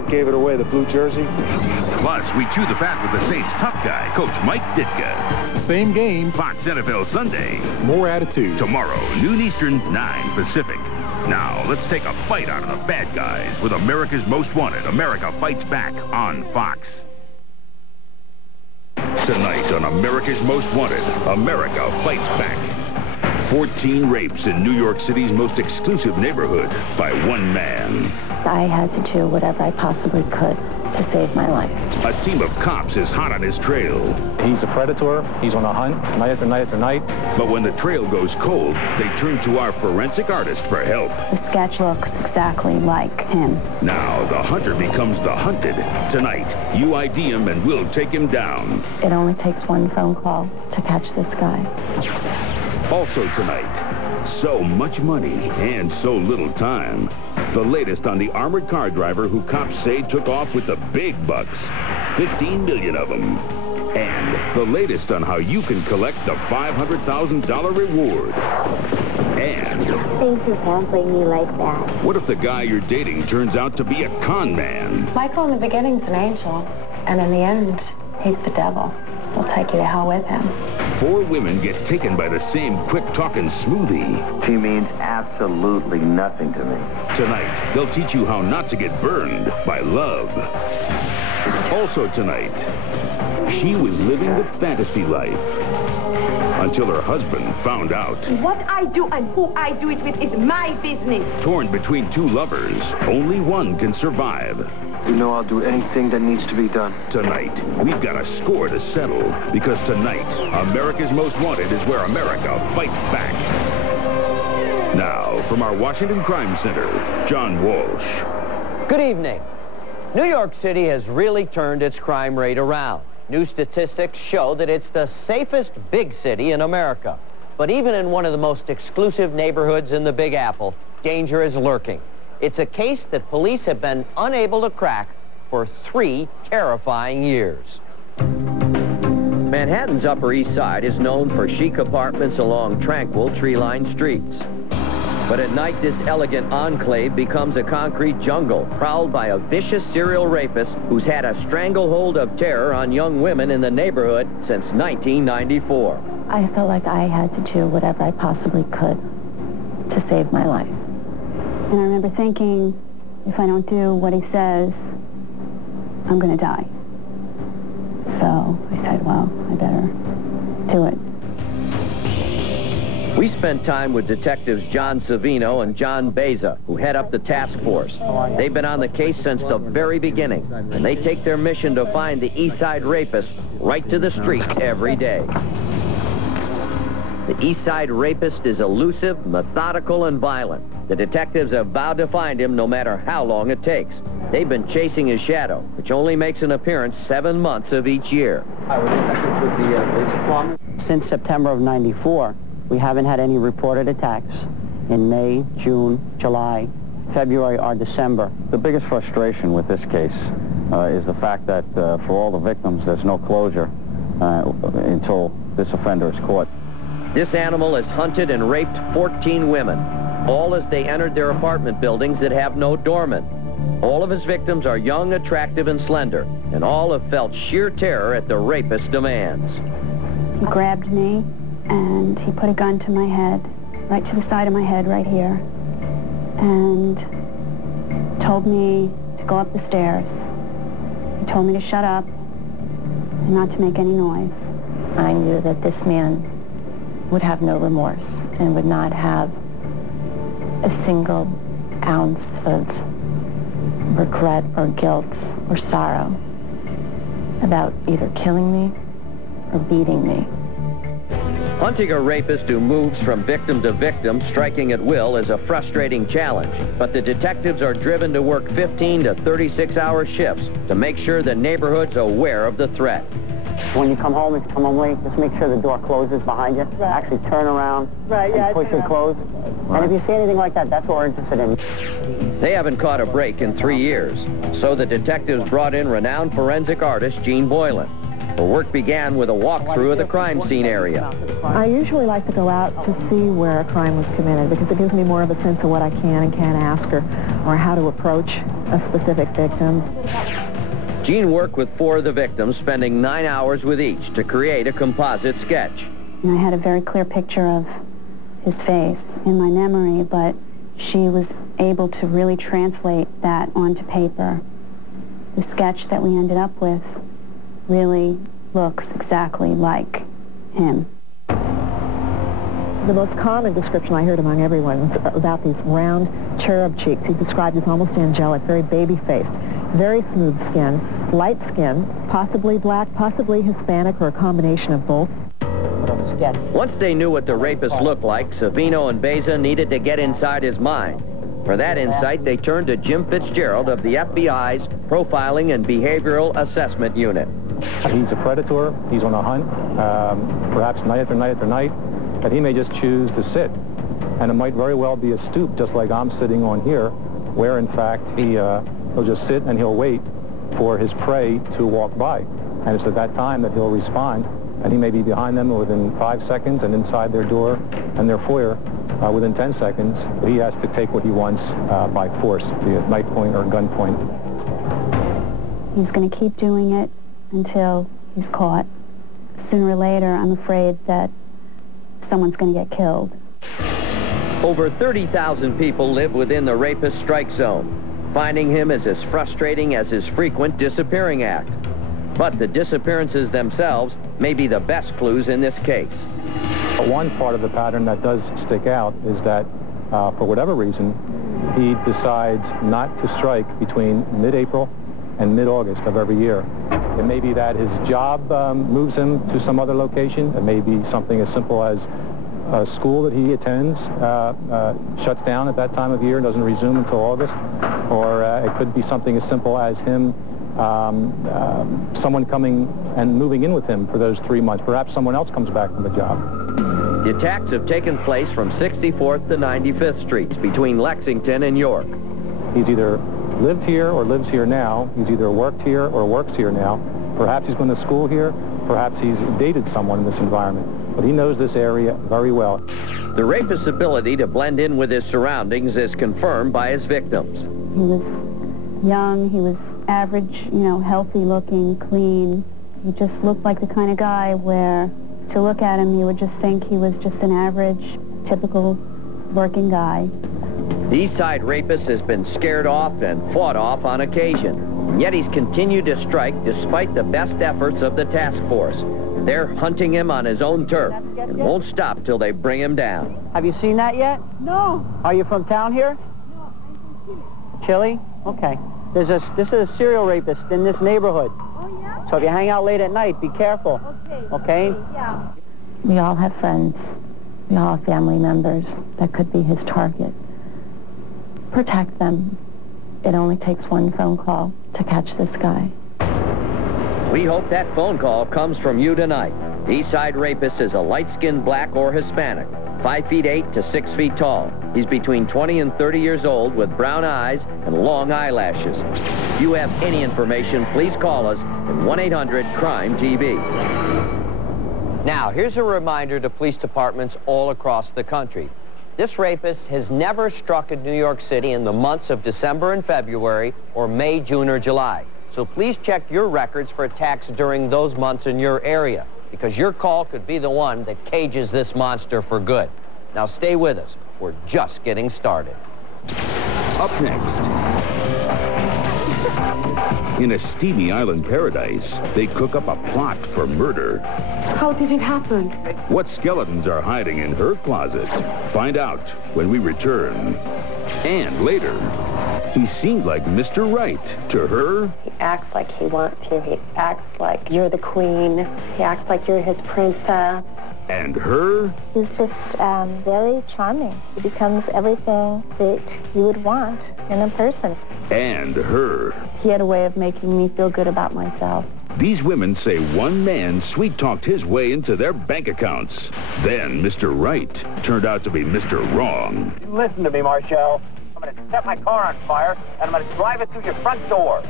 book gave it away, the blue jersey. Plus, we chew the fat with the Saints' tough guy, Coach Mike Ditka. Same game. Fox NFL Sunday. More attitude. Tomorrow, noon Eastern, 9 Pacific. Now, let's take a bite out of the bad guys with America's Most Wanted. America Fights Back on Fox. Tonight on America's Most Wanted, America Fights Back. 14 rapes in New York City's most exclusive neighborhood by one man. I had to do whatever I possibly could to save my life. A team of cops is hot on his trail. He's a predator. He's on a hunt, night after night after night. But when the trail goes cold, they turn to our forensic artist for help. The sketch looks exactly like him. Now, the hunter becomes the hunted. Tonight, you ID him and we'll take him down. It only takes one phone call to catch this guy. Also tonight, so much money and so little time. The latest on the armored car driver who cops say took off with the big bucks, 15 million of them. And the latest on how you can collect the $500,000 reward. And thanks for pampering me like that. What if the guy you're dating turns out to be a con man? Michael in the beginning's an angel, and in the end, he's the devil. We'll take you to hell with him. 4 women get taken by the same quick-talking smoothie. She means absolutely nothing to me. Tonight, they'll teach you how not to get burned by love. Also tonight, she was living the fantasy life until her husband found out. What I do and who I do it with is my business. Torn between 2 lovers, only one can survive. You know I'll do anything that needs to be done. Tonight, we've got a score to settle, because tonight, America's Most Wanted is where America fights back. Now, from our Washington Crime Center, John Walsh. Good evening. New York City has really turned its crime rate around. New statistics show that it's the safest big city in America. But even in one of the most exclusive neighborhoods in the Big Apple, danger is lurking. It's a case that police have been unable to crack for 3 terrifying years. Manhattan's Upper East Side is known for chic apartments along tranquil, tree-lined streets. But at night, this elegant enclave becomes a concrete jungle, prowled by a vicious serial rapist who's had a stranglehold of terror on young women in the neighborhood since 1994. I felt like I had to do whatever I possibly could to save my life. And I remember thinking, if I don't do what he says, I'm going to die. So I said, well, I better do it. We spent time with detectives John Savino and John Baeza, who head up the task force. They've been on the case since the very beginning, and they take their mission to find the East Side rapist right to the streets every day. The East Side rapist is elusive, methodical, and violent. The detectives have vowed to find him no matter how long it takes. They've been chasing his shadow, which only makes an appearance 7 months of each year. Since September of '94, we haven't had any reported attacks in May, June, July, February, or December. The biggest frustration with this case is the fact that for all the victims, there's no closure until this offender is caught. This animal has hunted and raped 14 women, all as they entered their apartment buildings that have no doorman. All of his victims are young, attractive, and slender, and all have felt sheer terror at the rapist's demands. He grabbed me, and he put a gun to my head, right to the side of my head, right here, and told me to go up the stairs. He told me to shut up and not to make any noise. I knew that this man would have no remorse and would not have a single ounce of regret or guilt or sorrow about either killing me or beating me. Hunting a rapist who moves from victim to victim, striking at will, is a frustrating challenge. But the detectives are driven to work 15 to 36-hour shifts to make sure the neighborhood's aware of the threat. When you come home, if you come home late, just make sure the door closes behind you. Right. Actually turn around and push it closed. Right. And if you see anything like that, that's what we're interested in. They haven't caught a break in 3 years, so the detectives brought in renowned forensic artist Gene Boylan. The work began with a walkthrough of the crime scene area. I usually like to go out to see where a crime was committed because it gives me more of a sense of what I can and can't ask or how to approach a specific victim. Jean worked with 4 of the victims, spending 9 hours with each to create a composite sketch. And I had a very clear picture of his face in my memory, but she was able to really translate that onto paper. The sketch that we ended up with really looks exactly like him. The most common description I heard among everyone was about these round cherub cheeks. He's described as almost angelic, very baby-faced, very smooth skin, light skin, possibly black, possibly Hispanic, or a combination of both. Once they knew what the rapist looked like, Savino and Baeza needed to get inside his mind. For that insight, they turned to Jim Fitzgerald of the FBI's Profiling and Behavioral Assessment Unit. He's a predator. He's on a hunt, perhaps night after night after night, that he may just choose to sit. And it might very well be a stoop, just like I'm sitting on here, where in fact he'll just sit and he'll wait for his prey to walk by. And it's at that time that he'll respond. And he may be behind them within 5 seconds and inside their door and their foyer within 10 seconds. But he has to take what he wants by force, be it knife point or gun point. He's going to keep doing it until he's caught. Sooner or later, I'm afraid that someone's going to get killed. Over 30,000 people live within the rapist strike zone. Finding him is as frustrating as his frequent disappearing act. But the disappearances themselves may be the best clues in this case. One part of the pattern that does stick out is that, for whatever reason, he decides not to strike between mid-April and mid-August of every year. It may be that his job moves him to some other location. It may be something as simple as a school that he attends shuts down at that time of year and doesn't resume until August. Or it could be something as simple as him someone coming and moving in with him for those 3 months. Perhaps someone else comes back from the job. The attacks have taken place from 64th to 95th Streets between Lexington and York. He's either lived here or lives here now. He's either worked here or works here now. Perhaps he's been to school here. Perhaps he's dated someone in this environment. But he knows this area very well. The rapist's ability to blend in with his surroundings is confirmed by his victims. He was young, he was average, healthy looking, clean. He just looked like the kind of guy where to look at him you would just think he was just an average, typical working guy. The East Side rapist has been scared off and fought off on occasion. Yet he's continued to strike despite the best efforts of the task force. They're hunting him on his own turf and won't stop till they bring him down. Have you seen that yet? No. Are you from town here? No, I'm from Chile? Okay. This is a serial rapist in this neighborhood. Oh, yeah? So if you hang out late at night, be careful. Okay? Yeah. We all have friends. We all have family members that could be his target. Protect them. It only takes one phone call to catch this guy. We hope that phone call comes from you tonight. The East Side rapist is a light-skinned black or Hispanic, 5'8" to 6 feet tall. He's between 20 and 30 years old with brown eyes and long eyelashes. If you have any information, please call us at 1-800-CRIME-TV. Now, here's a reminder to police departments all across the country. This rapist has never struck in New York City in the months of December and February or May, June, or July. So please check your records for attacks during those months in your area, because your call could be the one that cages this monster for good. Now stay with us. We're just getting started. Up next, in a Stevie Island paradise, they cook up a plot for murder. How did it happen? What skeletons are hiding in her closet? Find out when we return. And later, he seemed like Mr. Right to her. He acts like he wants you. He acts like you're the queen. He acts like you're his princess. And her? He's just very charming. He becomes everything that you would want in a person. And her. He had a way of making me feel good about myself. These women say one man sweet-talked his way into their bank accounts. Then Mr. Right turned out to be Mr. Wrong. Listen to me, Marshall. I'm going to set my car on fire, and I'm going to drive it through your front door.